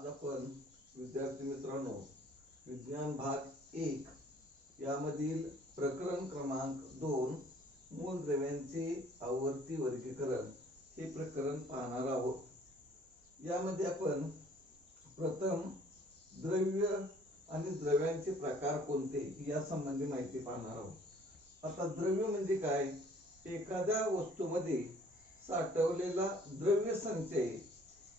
आज आपण विद्यार्थी मित्रांनो विज्ञान भाग 1 यामधील प्रकरण क्रमांक 2 मूलद्रव्यांचे आवर्ती वर्गीकरण हे प्रकरण पाहणार आहोत। यामध्ये आपण प्रथम द्रव्य आणि द्रव्यांचे प्रकार कोणते या संबंधी माहिती पाहणार आहोत। आता द्रव्य म्हणजे काय? एखाद्या वस्तूमध्ये साठवलेला द्रव्य संचय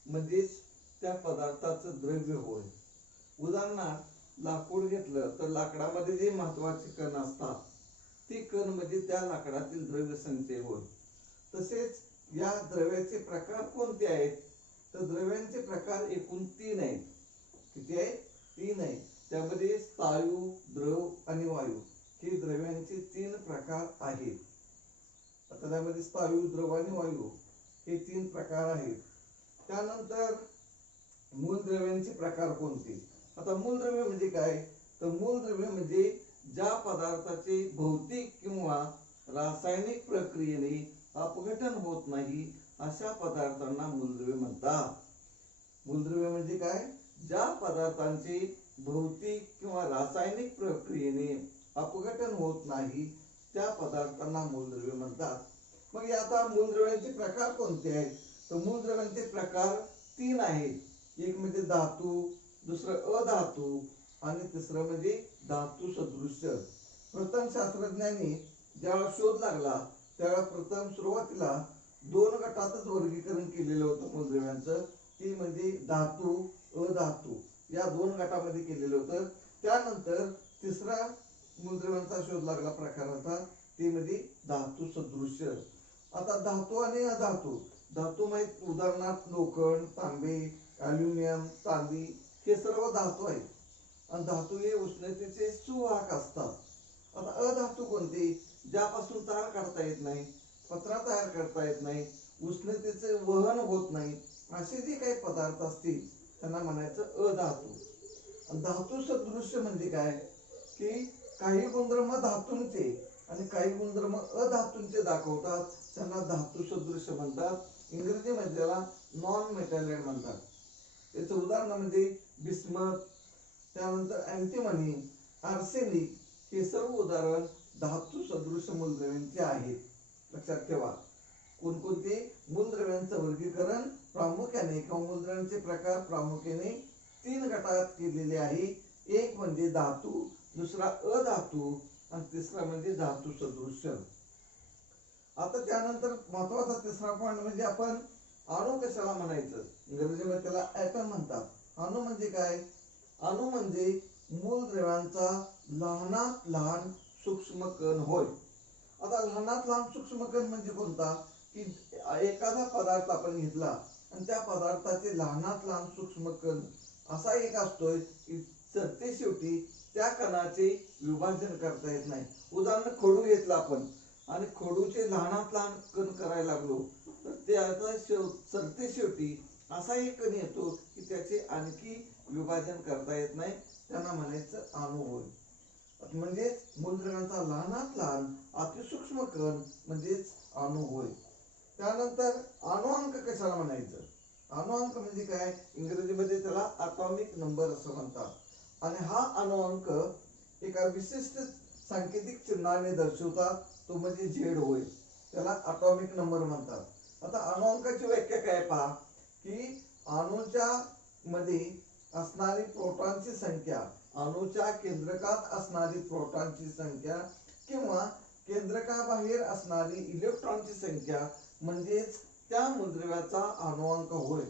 म्हणजेच त्या पदार्थाचं द्रव्य होय। उदाहरणार्थ लाकूड घेतलं तर लाकडामध्ये जे महत्त्वाचे कण असतात ते कण म्हणजे त्या लाकडातील द्रव्य संचय होय। तसेच या द्रव्याचे प्रकार कोणते आहेत? तर द्रव्यांचे प्रकार एकूण 3 आहेत। किती आहेत? 3 आहेत। त्यामध्ये स्थायू, द्रव आणि वायू हे द्रव्यांचे 3 प्रकार आहेत। आता त्यामध्ये स्थायू, द्रव आणि वायू हे 3 प्रकार आहेत। त्यानंतर मूलद्रव्यांचे प्रकार कोणते? आता मूलद्रव्य म्हणजे काय? तर मूलद्रव्य म्हणजे ज्या पदार्थाचे भौतिक किंवा रासायनिक प्रक्रियेने अपघटन होत नाही अशा पदार्थांना मूलद्रव्य म्हणतात। मूलद्रव्य म्हणजे काय? ज्या पदार्थांचे भौतिक किंवा रासायनिक प्रक्रियेने अपघटन होत नाही त्या पदार्थांना मूलद्रव्य म्हणतात। मग आता मूलद्रव्यांचे प्रकार कोणते आहेत? तर मूलद्रव्यांचे प्रकार 3 आहेत। एक म्हणजे धातू, दुसरं अधातू आणि तिसरं म्हणजे धातू सदृश्य। प्रथम शास्त्रज्ञांनी ज्यावेळेला शोध लागला त्यावेळेला प्रथम सुरुवातीला 2 गटातच वर्गीकरण केलेलं होतं मूलद्रव्यांचं। ते म्हणजे धातू, अधातू या 2 गटामध्ये केलेलं होतं। त्यानंतर तिसरा मूलद्रव्यांचा शोध लागला प्रकाराचा ते म्हणजे धातू सदृश्य। आता धातू आणि अधातू, धातू माहित उदाहरणार्थ लोखंड, तांबे, ॲल्युमिनियम, चांदी हे सर्व धातू आहेत आणि धातू हे उष्णतेचे सुवाहक असतात। आता अधातू कोणते? ज्यापासून तार काढता येत नाही, पत्रा तयार करता येत नाही, उष्णतेचे वहन होत नाही असे जे काही पदार्थ असतील त्यांना म्हणायचं अधातू। आणि धातू सदृश्य म्हणजे काय? की काही गुणधर्म धातूंचे आणि काही गुणधर्म अधातूंचे दाखवतात त्यांना धातू सदृश्य म्हणतात। इंग्रजीमध्ये त्याला नॉन मेटॅलॉइड म्हणतात। याचं उदाहरण म्हणजे बिस्मथ, त्यानंतर अँटिमनी, आर्सेनिक हे सर्व उदाहरण धातू सदृश्य मूलद्रव्यांचे आहेत। लक्षात ठेवा। कोणकोणते? मूलद्रव्यांचं वर्गीकरण प्रामुख्याने किंवा मूलद्रव्यांचे प्रकार प्रामुख्याने 3 गटात केलेले आहे। एक म्हणजे धातू, दुसरा अधातू आणि तिसरा म्हणजे धातू सदृश्य। आता त्यानंतर महत्त्वाचा तिसरा पॉइंट म्हणजे आपण अणू कशाला म्हणायचं? इंग्रजीमध्ये त्याला ॲटम म्हणतात। अणू म्हणजे काय? अणु म्हणजे मूलद्रव्यांचा लहानात लहान सूक्ष्म कण होय। आता लहानात लहान सूक्ष्म कण म्हणजे कोणता? की एखादा पदार्थ आपण घेतला आणि त्या पदार्थाचे लहानात लहान सूक्ष्म कण असा एक असतोय की सरते शेवटी त्या कणाचे विभाजन करता येत नाही। उदाहरण खडू घेतला आपण आणि खडूचे लहानात लहान कण करायला लागलो तर त्याचा सरते शेवटी असा एक कण येतो की त्याचे आणखी विभाजन करता येत नाही, त्यांना म्हणायचं अणू होय। म्हणजेच मूलद्रव्यांचा लहानात लहान अतिसूक्ष्म कण म्हणजेच अणू होय। त्यानंतर अणुअंक कशाला म्हणायचं? अणुअंक म्हणजे काय? इंग्रजीमध्ये त्याला ॲटॉमिक नंबर असं म्हणतात आणि हा अणुअंक एका विशिष्ट सांकेतिक चिन्हाने दर्शवतात, तो म्हणजे Z होय। त्याला ॲटॉमिक नंबर म्हणतात। आता अणुअंकाची व्याख्या काय पहा की अणूच्या मध्ये असणारी प्रोटॉनची संख्या, अणूच्या केंद्रकात असणारी प्रोटॉनची संख्या किंवा केंद्रकाबाहेर असणारी इलेक्ट्रॉनची संख्या म्हणजेच त्या मूलद्रव्याचा अणुअंक होय।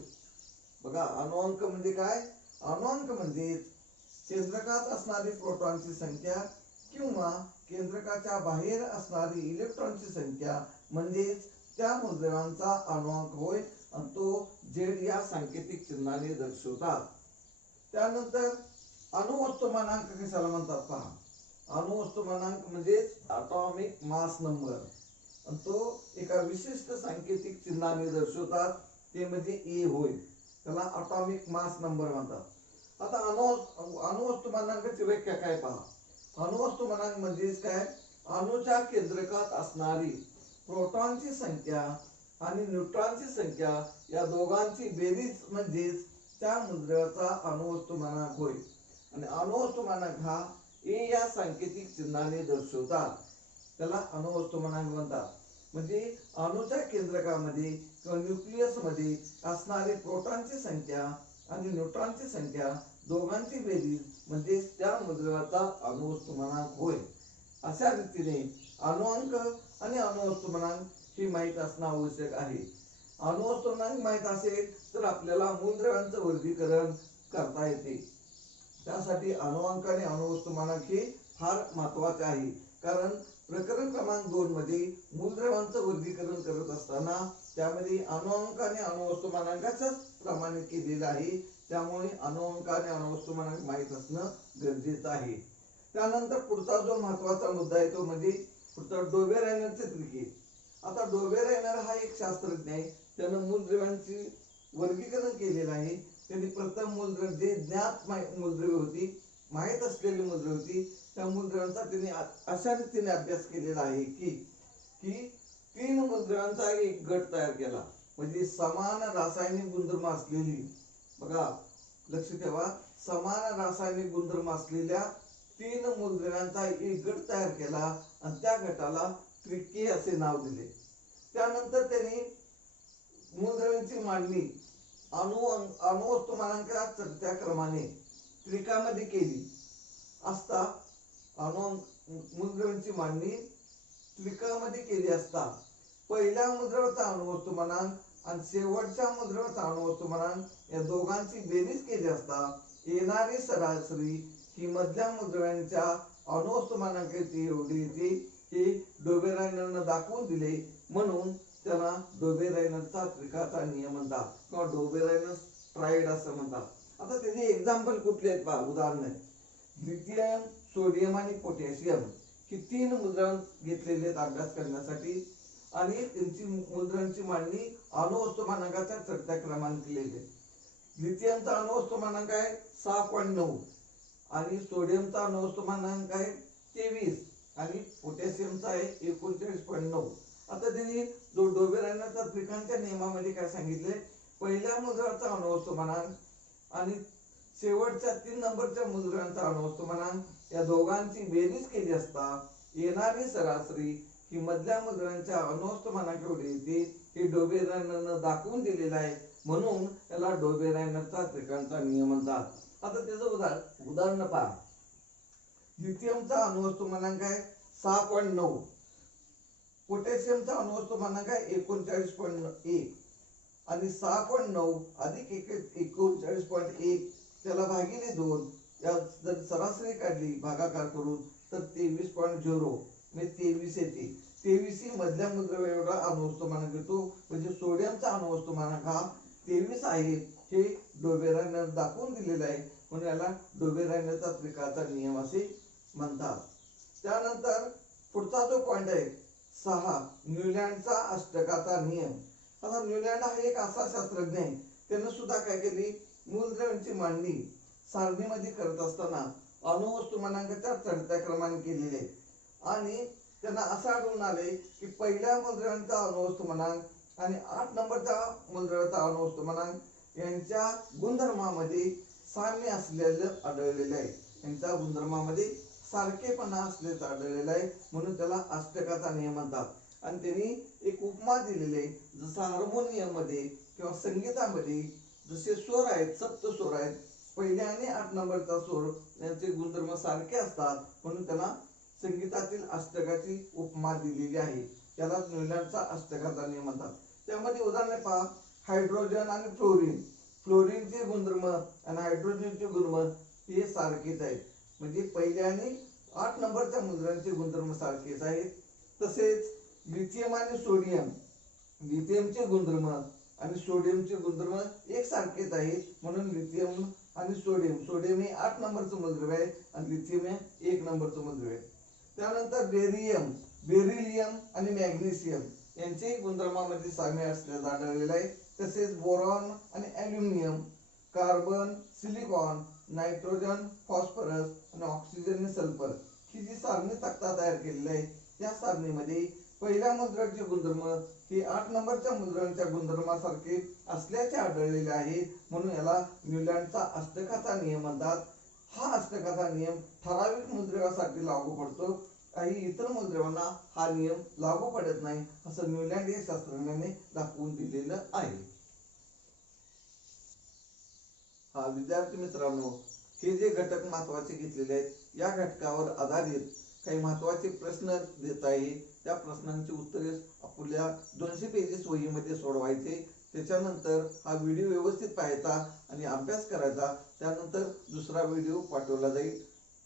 बघा, अणुअंक म्हणजे काय? अणुअंक म्हणजे केंद्रकात असणारी प्रोटॉनची संख्या किंवा केंद्रकाच्या बाहेर असणारी इलेक्ट्रॉनची संख्या म्हणजेच त्या मूलद्रव्यांचा अणुअंक होय आणि तो Z या सांकेतिक चिन्हाने दर्शवतात। त्यानंतर अणुवस्तुमानांक कशाला म्हणतात पहा? अणुवस्तुमानांक म्हणजे ॲटॉमिक मास नंबर आणि तो एका विशिष्ट सांकेतिक चिन्हाने दर्शवतात, ते म्हणजे A होय। त्याला ॲटॉमिक मास नंबर म्हणतात। आता अणुवस्तुमानांकाची व्याख्या काय पहा? अणुवस्तुमानांक म्हणजे काय? अणूच्या केंद्रकात असणारी प्रोटॉनची संख्या आणि न्यूट्रॉनची संख्या या दोघांची बेरीज म्हणजेच त्या मूलद्रव्याचा अणुवस्तुमानांक होय. आणि अणुवस्तुमानांक हा ए या सांकेतिक चिन्हाने दर्शवतात. त्याला अणुवस्तुमानांक म्हणतात. म्हणजे अणूच्या केंद्रकामध्ये किंवा न्यूक्लियस मध्ये असणारी प्रोटॉनची संख्या आणि न्यूट्रॉनची संख्या दोघांची बेरीज म्हणजे त्या मूलद्रव्याचा अणुवस्तुमानांक होय. अशा रीतीने अणुअंक आणि अणुवस्तुमानांक हे माहीत असणं आवश्यक आहे. अणुवस्तुमानांक माहीत असेल तर आपल्याला मूलद्रव्यांचं वर्गीकरण करता येते. त्यासाठी अणुअंक आणि अणुवस्तुमानांक हे फार महत्वाचे आहे. कारण प्रकरण क्रमांक 2 मध्ये मूलद्रव्यांचं वर्गीकरण करत असताना त्यामध्ये अणुअंक आणि अणुवस्तुमानांकाच प्रमाणित केलेलं आहे. त्यामुळे अणुअंक आणि अणुवस्तुमानांक माहीत असणं गरजेचं आहे. त्यानंतर पुढचा जो महत्वाचा मुद्दा आहे तो म्हणजे पुढचा डोबेरायनरचे त्रिके. आता डोबेरायनर हा एक शास्त्रज्ञ आहे. त्यानं मूलद्रव्यांचे वर्गीकरण केलेलं आहे. त्यांनी प्रथम मूलद्रव्य जे ज्ञात मूलद्रव्य होती, माहीत असलेली मूलद्रव्य होती, त्या मूलद्रव्यांचा त्यांनी अशा रीतीने अभ्यास केलेला आहे की 3 मूलद्रव्यांचा एक गट तयार केला. म्हणजे समान रासायनिक गुणधर्म असलेली, बघा लक्ष ठेवा, समान रासायनिक गुणधर्म असलेल्या 3 मूलद्रव्यांचा एक गट तयार केला आणि त्या गटाला त्रिके असे नाव दिले. त्यानंतर त्यांनी मूलद्रव्यांची मांडणी अणुवस्तुमानांकाच्या चढत्या क्रमाने त्रिकामध्ये केली असता मूलद्रव्यांची मांडणी त्रिकामध्ये केली असता पहिल्या मूलद्रव्याचा अणुवस्तुमानांक आणि शेवटच्या मूलद्रव्याचा अणुवस्तुमानांक या दोघांची बेरीज केली असता येणारी सरासरी ही मधल्या मूलद्रव्यांच्या अणुवस्तुमानांकाची एवढी येते. हे डोबेरायनरनं दाखवून दिले. म्हणून त्याला डोबेरायनरचा त्रिकाचा नियम म्हणतात किंवा डोबेरायनर ट्रायड असं म्हणतात. आता त्याचे एक्झाम्पल कुठले आहेत पहा, उदाहरण. लिथियम, सोडियम आणि पोटॅशियम ही 3 मूलद्रव्य घेतलेले आहेत अभ्यास करण्यासाठी आणि त्यांची मूलद्रव्यांची मांडणी अणुवस्तुमानांकाच्या चढत्या क्रमाने केलेली आहे. लिथियमचा अणुवस्तुमानांक आहे 6.9 आणि सोडियमचा अणुवस्तुमानांक आहे 23 आणि पोटॅशियमचा आहे 39.9. आता त्यांनी जो डोबेरायनरचा त्रिकांच्या नियमामध्ये काय सांगितले, पहिल्या मूलद्रव्याचा अणुवस्तुमानांक आणि शेवटच्या 3 नंबरच्या मूलद्रव्यांचा अणुवस्तुमानांक या दोघांची बेरीज केली असता येणारी सरासरी ही मधल्या मूलद्रव्यांच्या अणुवस्तुमानांक एवढी येते. हे डोबेरायनरनं दाखवून दिलेलं आहे. म्हणून याला डोबेरायनरचा त्रिकांचा नियम म्हणतात. आता त्याचं उदाहरण पहा. लिथियमचा अणुवस्तुमानांक आहे 6.9, पोटॅशियमचा अणुवस्तुमानांक आहे 39.1 आणि 6.9 अधिक 39.1 त्याला भागिले 2 या जर सरासरी काढली भागाकार करून तर 23.0 म्हणजे 23 येते. 23 ही मधल्या मूलद्रव्य एवढा अणुवस्तुमानांक येतो. म्हणजे सोडियमचा अणुवस्तुमानांक हा 23 आहे. हे डोबेरायनर दाखवून दिलेलं आहे. म्हणून याला डोबेरायनरचा त्रिकाचा नियम असे म्हणतात. त्यानंतर पुढचा जो पॉइंट आहे 6, न्यूलँडचा अष्टकाचा नियम. आता न्यूलँड हा एक असा शास्त्रज्ञ आहे. त्यानं सुद्धा काय केली, मूलद्रव्यांची मांडणी सारणीमध्ये करत असताना अणुवस्तुमानांकाच्या चढत्या क्रमाने केलेले आहे. आणि त्यांना असं आढळून आले की पहिल्या मूलद्रव्यांचा अणुवस्तुमानांक आणि 8 नंबरच्या मूलद्रव्याचा अणुवस्तुमानांक यांच्या गुणधर्मामध्ये साम्य असलेलं आढळलेलं आहे. यांच्या गुणधर्मामध्ये सारखेपणा असल्याचं आढळलेलं आहे. म्हणून त्याला अष्टकाचा नियम म्हणतात. आणि त्यांनी एक उपमा दिलेली आहे. जसं हार्मोनियम मध्ये किंवा संगीतामध्ये जसे स्वर आहेत, सप्त स्वर आहेत, पहिल्या आणि 8 नंबरचा स्वर यांचे गुणधर्म सारखे असतात. म्हणून त्याला संगीतातील अष्टकाची उपमा दिलेली आहे. त्याला न्यूलँडचा अष्टकाचा नियम म्हणतात. त्यामध्ये उदाहरणे पहा, हायड्रोजन आणि फ्लोरीन. फ्लोरीनचे गुणधर्म आणि हायड्रोजनचे गुणधर्म हे सारखेच आहेत. म्हणजे पहिल्या आणि 8 नंबरच्या मूलद्रव्यांचे गुणधर्म सारखेच आहेत. तसेच लिथियम आणि सोडियम, लिथियमचे गुणधर्म आणि सोडियमचे गुणधर्म एक सारखेच आहेत. म्हणून लिथियम आणि सोडियम हे 8 नंबरचं मूलद्रव्य आहे आणि लिथियम हे 1 नंबरचं मूलद्रव्य आहे. त्यानंतर बेरिलियम आणि मॅग्नेशियम यांचे गुणधर्मामध्ये साम्य असल्याचं आढळलेलं आहे. तसेच बोरॉन आणि aluminium, carbon, silicon, nitrogen, phosphorus आणि ऑक्सिजन आणि सल्फर ही जी सारणी तक्ता तयार केलेली आहे, त्या सारणीमध्ये पहिल्या मुद्रणाचे गुणधर्म हे 8 नंबरच्या मुद्रणाच्या गुणधर्मासारखे असल्याचे आढळलेले आहे, म्हणून याला न्यूलँडचा अष्टकाचा नियम म्हणतात. हा अष्टकाचा नियम ठराविक मुद्रणासाठी लागू पडतो, काही इतर मुद्रणांना हा नियम लागू पडत नाही, असं न्यूलँड या शास्त्रज्ञाने दाखवून दिलेलं आहे. विद्यार्थी मित्रांनो, हे जे घटक महत्वाचे घेतलेले आहेत, या घटकावर आधारित काही महत्वाचे प्रश्न देत आहे. त्या प्रश्नांची उत्तरे आपल्या 200 पेजेस वहीमध्ये सोडवायचे. त्याच्यानंतर हा व्हिडिओ व्यवस्थित पाहायचा आणि अभ्यास करायचा. त्यानंतर दुसरा व्हिडिओ पाठवला जाईल.